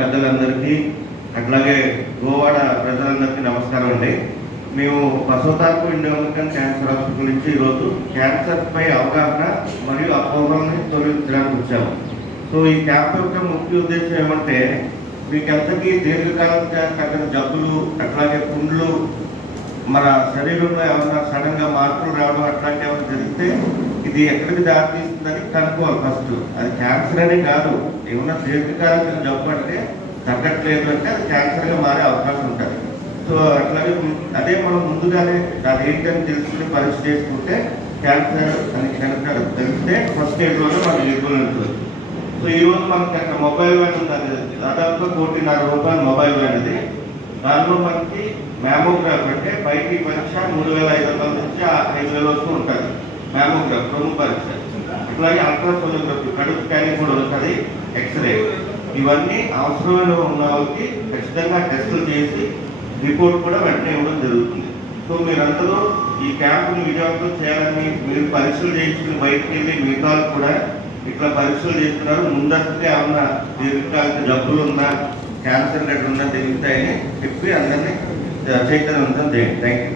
పెద్దలందరికీ అట్లాగే గోవాడ ప్రజలందరికీ నమస్కారం అండి. మేము బసవతారపు ఇండియన్ అమెరికన్ క్యాన్సర్ హాస్పిటల్ నుంచి ఈరోజు క్యాన్సర్పై అవగాహన మరియు అపోహల్ని తొలగించడానికి వచ్చాము. సో ఈ క్యాంప్ యొక్క ముఖ్య ఉద్దేశం ఏమంటే, మీకెంతకీ దీర్ఘకాలంగా తగిన జబ్బులు అట్లాగే పుండ్లు మన శరీరంలో ఏమన్నా సడన్గా మార్పులు రావడం అట్లాంటి ఏమైనా జరిగితే ఇది ఎక్కడికి దారితీస్తుందని కనుక్కోవాలి. ఫస్ట్ అది క్యాన్సర్ అని కాదు, ఏమన్నా దీర్ఘకాలిక జబ్బు అంటే తగ్గట్లేదు అంటే అది క్యాన్సర్గా మారే అవకాశం ఉంటుంది. సో అట్లాగే అదే మనం ముందుగానే అది ఏంటని తెలుసుకుని పరీక్ష చేసుకుంటే క్యాన్సర్ అని కనుక తెలిస్తే ఫస్ట్ ఎయిడ్లోనే మనం నిర్మూలించవచ్చు. సో ఈరోజు మనకి అక్కడ మొబైల్ వ్యాన్ ఉంది, దాదాపుగా ₹1,50,00,000 మొబైల్ వ్యాన్ అది. దానిలో మనకి మ్యామోగ్రాఫ్ అంటే బయటి పరీక్ష 3,500 నుంచి 5,000 వరకు ఉంటుంది. మ్యామోగ్రాఫ్ రొమ్ము పరీక్ష, అట్లాగే అల్ట్రాసోనోగ్రఫీ కడుపు స్కానింగ్ కూడా ఉంటుంది, ఎక్స్రే. ఇవన్నీ అవసరమైన ఉన్న వాళ్ళకి ఖచ్చితంగా టెస్టులు చేసి రిపోర్ట్ కూడా వెంటనే ఇవ్వడం జరుగుతుంది. సో మీరందరూ ఈ క్యాంపుని విజయవంతం చేయాలని, మీరు పరీక్షలు చేయించుకుని బయటకు వెళ్ళి మిగతా కూడా ఇట్లా పరీక్షలు చేస్తున్నారు. ముందస్తుగా ఏమన్నా దీర్ఘకాలిక జబ్బులు ఉన్నా, క్యాన్సర్ గట్రా ఉన్నా తెలుగుతాయని చెప్పి అందరినీ చైతన్యవంతం చేయండి. Thank you.